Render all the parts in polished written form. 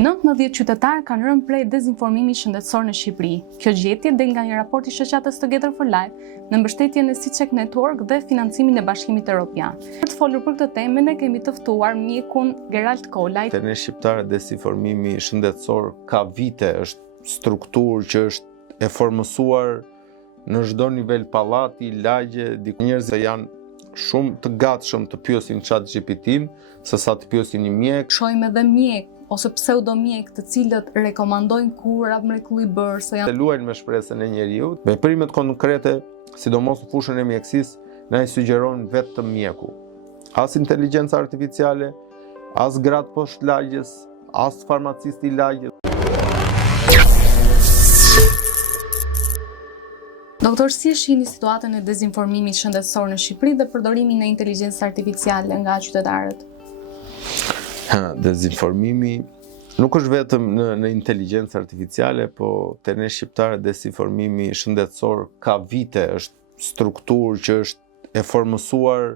19 qytetarë kanë rënë prej dezinformimit shëndetësor në Shqipëri. Kjo gjetje del nga një raport i shoqatës Together for Life në mbështetjen e Siçek Network dhe financimin e Bashkimit Evropian. Për të folur për këtë temë, ne kemi të ftuar mjekun Gerald Kolaj. Te ne shqiptarë dezinformimi shëndetësor ka vite, është strukturë që është e formësuar në çdo nivel pallati, lagje, njerëzit janë shumë të gatshëm të pyesin ChatGPT-n sesa të pyesin një mjek. Shohim edhe mjek ose pseudomjek të cilët rekomandojnë kura mrekullueshme se janë luajnë me shpresën e njeriu. Veprimet konkrete, sidomos në fushën e mjekësisë, na i sugjerojnë vetëm mjeku. As inteligjenca artificiale, as gratë poshtë lagjes, as farmacisti i lagjes. Doktor, si e shihni situatën e dezinformimit shëndetësor në Shqipëri dhe përdorimin e inteligjencës artificiale nga qytetarët? Dezinformimi nuk është vetëm në inteligjencë artificiale, po te ne shqiptarët dezinformimi shëndetësor ka vite, është strukturë që është e formësuar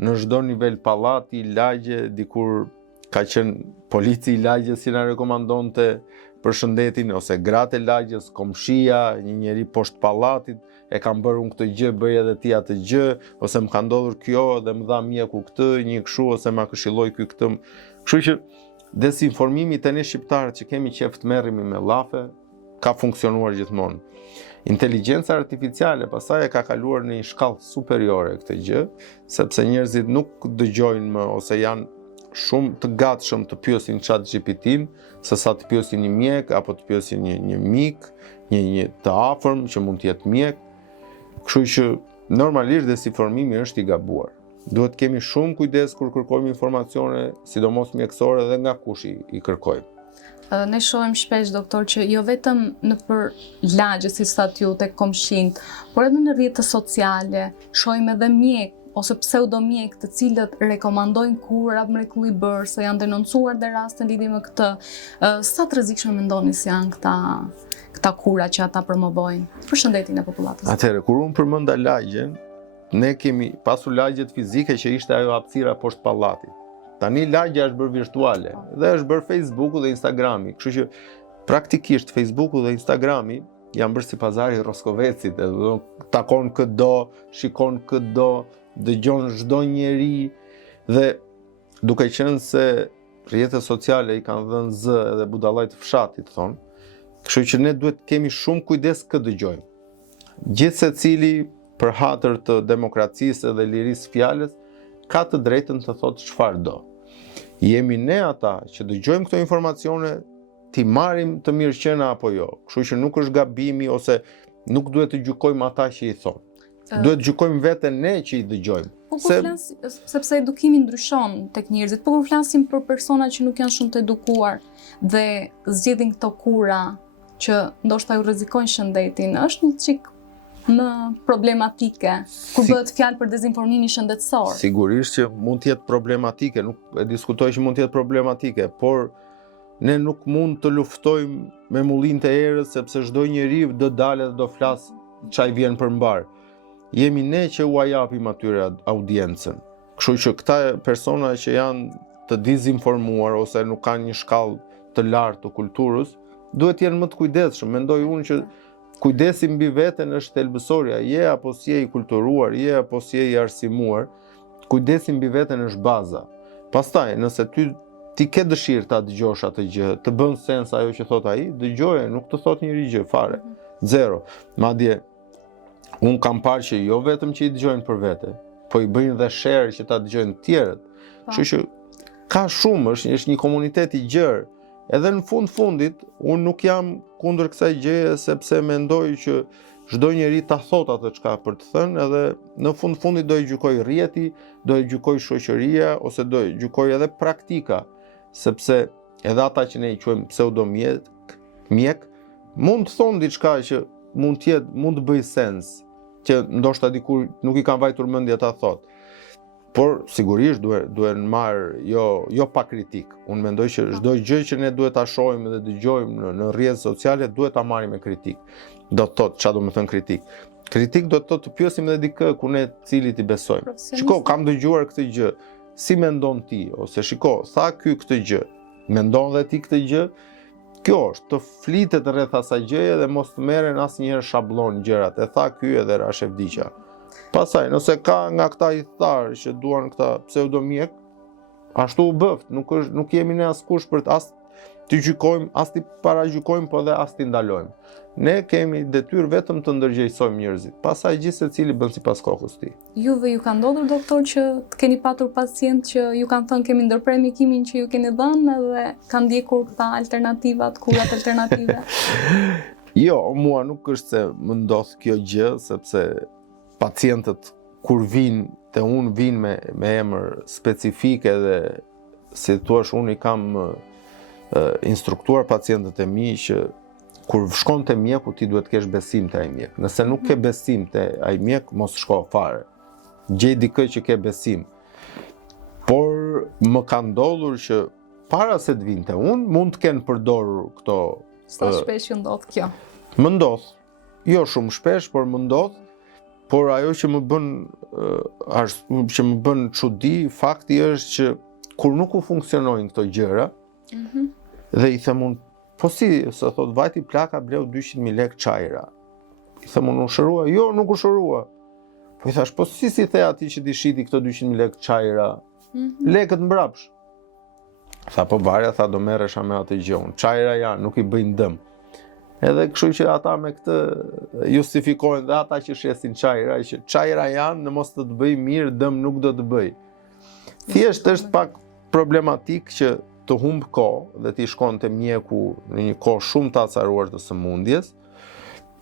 në çdo nivel pallati, lagje, dikur ka qenë polici i lagjes si na rekomandonte për shëndetin, ose gratë e lagjes, komshia, një njeri poshtë pallatit, e kam bërë unë këtë gjë, bëj edhe ti atë gjë, ose më ka ndodhur kjo dhe më dha mjeku këtë, një kështu, ose ma këshilloj ky këtë. Kështu që dezinformimi te ne shqiptarët që kemi qef të merremi me llafe, ka funksionuar gjithmonë. Inteligjenca artificiale pastaj e ka kaluar në një shkallë superiore këtë gjë, sepse njerëzit nuk dëgjojnë më ose janë shumë të gatshëm të pyesin ChatGPT-n sesa të pyesin një mjek apo të pyesin një mik, një të afërm që mund të jetë mjek. Kështu që normalisht dezinformimi është i gabuar. Duhet kemi shumë kujdes kur kërkojmë informacione, sidomos mjekësore, dhe nga kush i kërkojmë. Ne shohim shpesh, doktor, që jo vetëm nëpër lagje si thatë ju tek komshinjt, por edhe në rrjetet sociale shohim edhe mjek ose pseudomjek të cilët rekomandojnë kura mrekullueshme se janë denoncuar dhe raste në lidhje me këtë. Sa të rrezikshme mendoni se janë këta kura që ata promovojnë për shëndetin e popullatës? Atëherë, kur unë përmenda lagjen, ne kemi pasur lagjet fizike që ishte ajo hapësira poshtë pallatit. Tani lagja është bërë virtuale dhe është bërë Facebooku dhe Instagrami. Kështu që praktikisht Facebooku dhe Instagrami janë bërë si pazari i Roskovecit, takon këdo, shikon këdo, dëgjon çdo njeri, dhe duke qenë se rrjetet sociale i kanë dhënë zë edhe budallajt fshatit thonë, kështu që ne duhet kemi shumë kujdes kë dëgjojmë. Gjithë secili për hatër të demokracisë dhe lirisë fjalës ka të drejtën të thotë çfarë do. Jemi ne ata që dëgjojmë këto informacione, ti marrim të mirëqenia apo jo. Kështu që nuk është gabimi ose nuk duhet të gjykojmë ata që i thonë. Duhet gjykojmë veten ne që i dëgjojmë. Sepse edukimi ndryshon tek njerëzit. Po kur flasim për persona që nuk janë shumë të edukuar dhe zgjedhin këto kura që ndoshta ju rrezikojnë shëndetin, është një çik më problematike kur bëhet fjalë për dezinformimin shëndetësor. Sigurisht që mund të jetë problematike, nuk e diskutoj që mund të jetë problematike, por ne nuk mund të luftojmë me mullinë të erës, sepse çdo njeri do dalë dhe do flas çaj vjen përmbar. Jemi ne që u japim atyre audiencën. Kështu që këta persona që janë të dezinformuar ose nuk kanë një shkallë të lartë të kulturës, duhet të jenë më të kujdesshëm. Mendoj unë që kujdesi mbi veten është thelbësorja, je apo si je i kulturuar, je apo si je i arsimuar, kujdesi mbi veten është baza. Pastaj, nëse ti ke dëshirë ta dëgjosh atë gjë, të bën sens ajo që thot ai, dëgjoje, nuk të thot njëri gjë fare. Zero. Madje unë kam parë që jo vetëm që i dëgjojnë për vete, po i bëjnë dhe share që ta dëgjojnë të tjerët. Kështu që ka shumë, është një komunitet i gjerë. Edhe në fundit, unë nuk jam kundër kësaj gjëje, sepse mendoj që çdo njeri ta thot atë çka për të thënë, edhe në fundit do i gjykoj rrjeti, do i gjykoj shoqëria, ose do i gjykoj edhe praktika, sepse edhe ata që ne i quajmë pseudomjek, mund të thonë diçka që mund të bëj sens, që ndoshta dikur nuk i kanë vajtur mendja ta thot. Por sigurisht duhen marr jo pa kritik. Unë mendoj që çdo gjë që ne duhet ta shohim dhe dëgjojmë në rrjetet sociale duhet ta marrim me kritik. Do të thotë, çfarë do të thënë kritik? Kritik do të thotë të pyesim edhe dikë ku ne cilit i besojmë. Shiko, kam dëgjuar këtë gjë. Si mendon ti? Ose shiko, tha ky këtë gjë. mendon dhe ti këtë gjë, kjo është, të flitet rreth asaj gjëje dhe mos të merren asnjëherë shablon gjërat. E tha ky edhe Rashevdiqa. Pastaj, nëse ka nga këta i tharë që duan këta pseudomjek, ashtu u bëft, nuk jemi ne askush për të as t'i gjykojmë, as t'i paragjykojmë, po dhe as t'i ndalojmë. Ne kemi detyrë vetëm të ndërgjegjësojmë njerëzit. Pastaj gjithë secili bën sipas kokës tij. Juve ju ka ndodhur doktor që të keni patur pacient që ju kanë thënë kemi ndërprer mjekimin që ju keni dhënë dhe kanë ndjekur këta alternativat, kurat alternative? Jo, mua nuk është se më ndodh kjo gjë, sepse pacientët kur vinë te unë vinë me emër specifike dhe si thua unë i kam instruktuar pacientët e mi që kur shkon te mjeku ti duhet të kesh besim te ai mjek. Nëse nuk ke besim te ai mjek, mos shko fare. Gjej dikë që ke besim. Por më ka ndodhur që para se të vinte unë, mund të kenë përdorur këto. Sa shpesh ju ndodh kjo? Më ndodh. Jo shumë shpesh, por më ndodh. Por ajo që më bën çudi, fakti është që kur nuk u funksionojnë këto gjëra, dhe i them unë, po si, se thot vajti plaka bleu 200.000 lek çajra. I them unë, u shërua? Jo, nuk u shërua. Po i thash, po si the ati që ti shiti këto 200.000 lek çajra? Lekët mbrapsh. Tha, po barja, tha, do merresha me atë gjë. Çajra janë, nuk i bëjnë dëm. Edhe kështu që ata me këtë justifikojnë dhe ata që shesin çajra, që çajra janë, në mos të bëj mirë, dëm nuk do të bëj. Thjesht është pak problematik që të humb kohë dhe ti shkon te mjeku në një kohë shumë të acaruar të sëmundjes,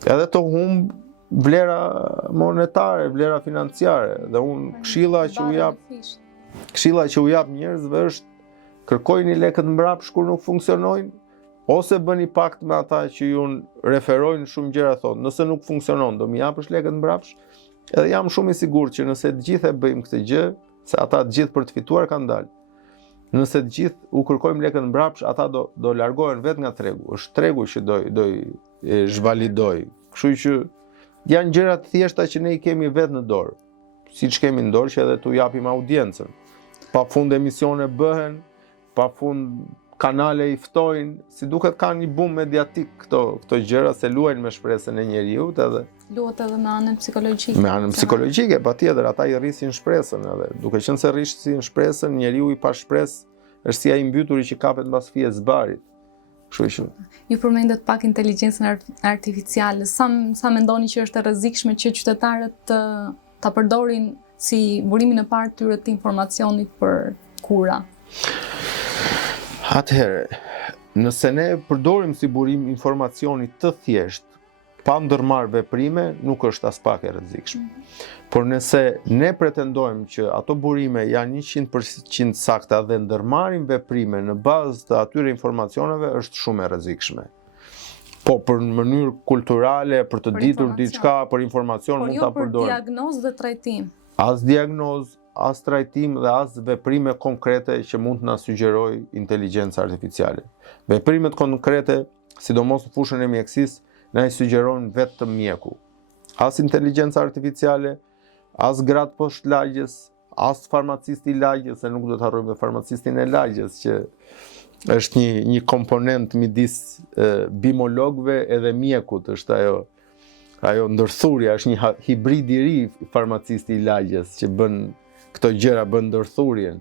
edhe të humb vlera monetare, vlera financiare. Dhe unë këshilla që u jap njerëzve është kërkojini lekët mbrapsh kur nuk funksionojnë, ose bëni pakt me ata që ju referojnë shumë gjëra, thonë, nëse nuk funksionon, do më japësh lekët mbrapsh. Edhe jam shumë i sigurt që nëse të gjithë e bëjmë këtë gjë, se ata të gjithë për të fituar kanë dalë. Nëse të gjithë u kërkojmë lekët mbrapsh, ata do largohen vetë nga tregu. Është tregu që do i zhvalidoj. Kështu që janë gjëra të thjeshta që ne i kemi vetë në dorë. Siç kemi në dorë që edhe t'u japim audiencën. Pafund emisione bëhen, pafund kanale i ftojnë, si duket kanë një bum mediatik këto gjëra, se luajnë me shpresën e njeriut edhe luhet edhe me anën psikologjike. Me anën psikologjike, patjetër, ata i rrisin shpresën edhe. Duke qenë se rrisin shpresën, njeriu i pa shpresë është si ai mbyti që kapet mbas fies zbarit. Kështu që ju përmendet pak inteligjencën artificiale. Sa mendoni që është e rrezikshme që qytetarët ta përdorin si burimin e parë tyre të informacionit për kura? Atëherë, nëse ne përdorim si burim informacionit të thjesht, pa ndërmarrë veprime, nuk është as pak e rrezikshme. Por nëse ne pretendojmë që ato burime janë 100% sakta dhe ndërmarrim veprime në bazë të atyre informacioneve, është shumë e rrezikshme. Po për në mënyrë kulturale, për të ditur diçka, për informacion mund ta përdorim. Por jo për diagnozë dhe trajtim. As diagnozë, as trajtim dhe as veprime konkrete që mund të na sugjerojë inteligjenca artificiale. Veprimet konkrete, sidomos në fushën e mjekësisë, na i sugjeron vetëm mjeku. As inteligjenca artificiale, as gratë poshtë lagjes, as farmacisti i lagjes, se nuk do të harrojmë dhe farmacistin e lagjes, që është një komponent midis bimologëve edhe mjekut, është ajo ndërthurja, është një hibrid i ri farmacisti i lagjes që bën këto gjëra, bën ndërthurjen,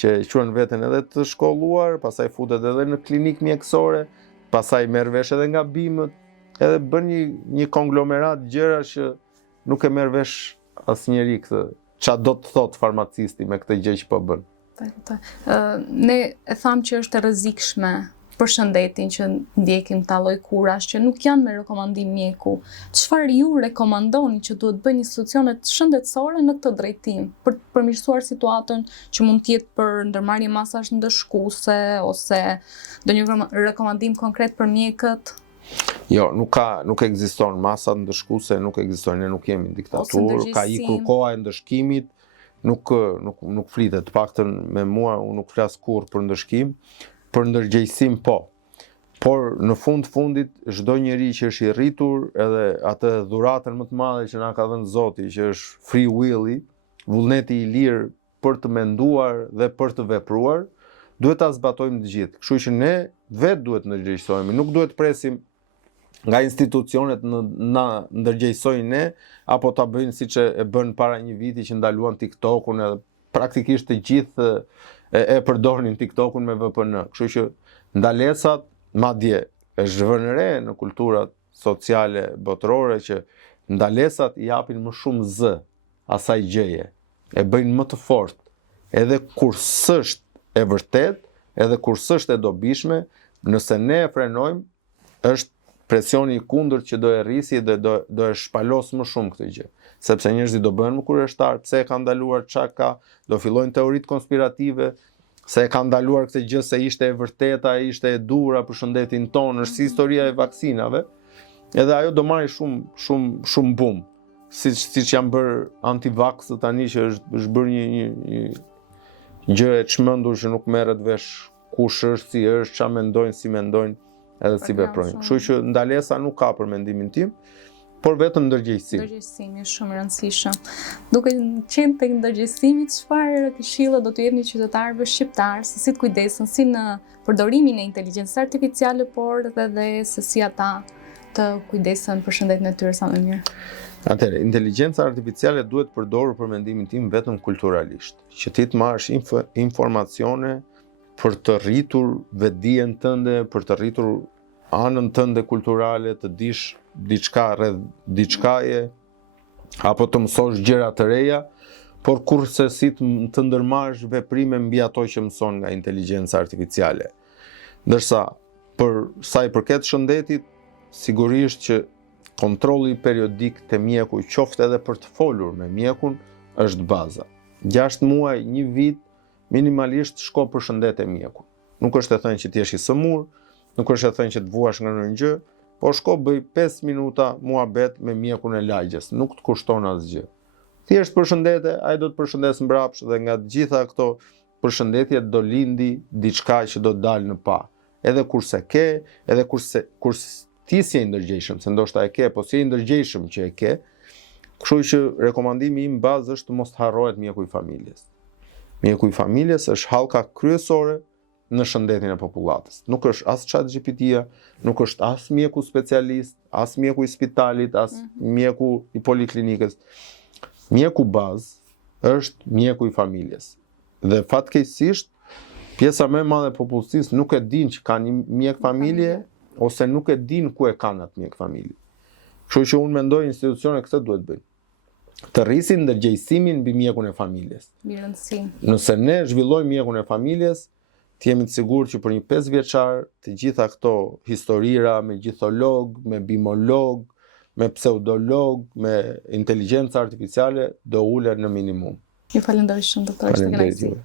që quhen veten edhe të shkolluar, pastaj futet edhe në klinikë mjekësore, pastaj merr vesh edhe nga bimët, edhe bën një konglomerat gjëra që nuk e merr vesh asnjëri këtë. Çfarë do të thotë farmacisti me këtë gjë që po bën? Ne e tham që është e rrezikshme për shëndetin që ndjekim këta lloj kurash që nuk janë me rekomandim mjeku. Çfarë ju rekomandoni që duhet bëjnë institucionet shëndetësore në këtë drejtim për të përmirësuar situatën që mund të jetë për ndërmarrje masash ndëshkuese ose ndonjë rekomandim konkret për mjekët? Jo, nuk ekziston masa ndëshkuese, nuk ekziston, ne nuk jemi në diktaturë, ka ikur koha e ndëshkimit, nuk flitet, të paktën me mua unë nuk flas kurrë për ndëshkim, për ndërgjegjësim po. Por në fundit çdo njeri që është i rritur, edhe atë dhuratën më të madhe që na ka dhënë Zoti, që është free will-i, vullneti i lirë për të menduar dhe për të vepruar, duhet ta zbatojmë të gjithë. Kështu që ne vetë duhet të ndërgjegjësohemi, nuk duhet presim nga institucionet na ndërgjegjësojnë ne, apo ta bëjnë siç e bën para një viti që ndaluan TikTokun, edhe praktikisht të gjithë e përdornin TikTokun me VPN. Kështu që ndalesat, madje është vënë re në kulturat sociale botërore që ndalesat i japin më shumë zë asaj gjëje, e bëjnë më të fortë, edhe kur s'është e vërtet, edhe kur s'është e dobishme, nëse ne e frenojmë, është presioni i kundërt që do e rrisi dhe do e shpalos më shumë këtë gjë. Sepse njerëzit do bëhen më kurioztar, pse e ka ndaluar, çka ka, do fillojnë teoritë konspirative, se e ka ndaluar këtë gjë se ishte e vërteta, ishte e dura për shëndetin tonë, është si historia e vaksinave, edhe ajo do marrë shumë bum. Siç janë bërë anti-vaxxët tani që është bërë një gjë e çmendur që nuk merret vesh kush është, si është, ç'a mendojnë, si mendojnë, edhe si veprojnë. Kështu që ndalesa nuk ka për mendimin tim, por vetëm ndërgjegjësim. Ndërgjegjësimi është shumë i rëndësishëm. Duke qenë tek ndërgjegjësimi, çfarë këshilla do t'u jepni qytetarëve shqiptar se si të kujdesen si në përdorimin e inteligjencës artificiale, por edhe se si ata të kujdesen për shëndetin e tyre sa më mirë? Atëherë, inteligjenca artificiale duhet përdorur për mendimin tim vetëm kulturalisht, që ti të marrësh informacione për të rritur vetdijen tënde, për të rritur anën tënde kulturale, të dish diçka rreth diçkaje, apo të mësosh gjëra të reja, por kurse si të ndërmarrësh veprime mbi ato që mëson nga inteligjenca artificiale. Ndërsa për sa i përket shëndetit, sigurisht që kontrolli periodik të mjeku, qoftë edhe për të folur me mjekun, është baza. 6 muaj, 1 vit, minimalisht shko për shëndet e mjekun. Nuk është e thënë që t'jesh i sëmur, nuk është e thënë që të vuash nga ndonjë gjë, po shko bëj 5 minuta muhabet me mjekun e lagjes, nuk të kushton asgjë. Thjesht përshëndete, ai do të përshëndes mbrapsht dhe nga të gjitha këto përshëndetjet do lindi diçka që do dalë në pa. Edhe kurse ke, edhe kurse ti si e ndërgjegjshëm, se ndoshta e ke, po si e ndërgjegjshëm që e ke, kështu që rekomandimi im bazë është mos të harrohet mjeku i familjes. Mjeku i familjes është hallka kryesore në shëndetin e popullatës. Nuk është as ChatGPT-ja, nuk është as mjeku specialist, as mjeku i spitalit, as mjeku i poliklinikës. Mjeku bazë është mjeku i familjes. Dhe fatkeqësisht, pjesa më e madhe e popullsisë nuk e din që ka një mjek familje, ose nuk e din ku e kanë atë mjek familje. Kështu që unë mendoj institucionet këtë duhet bëjnë. Të rrisin ndërgjegjësimin mbi mjekun e familjes. Nëse ne zhvillojmë mjekun e familjes, të jemi të sigurt që për një 5 vjeçar të gjitha këto historira me gjitholog, me bimolog, me pseudolog, me inteligjencë artificiale do ulen në minimum. Ju falenderoj shumë, doktor. Faleminderit.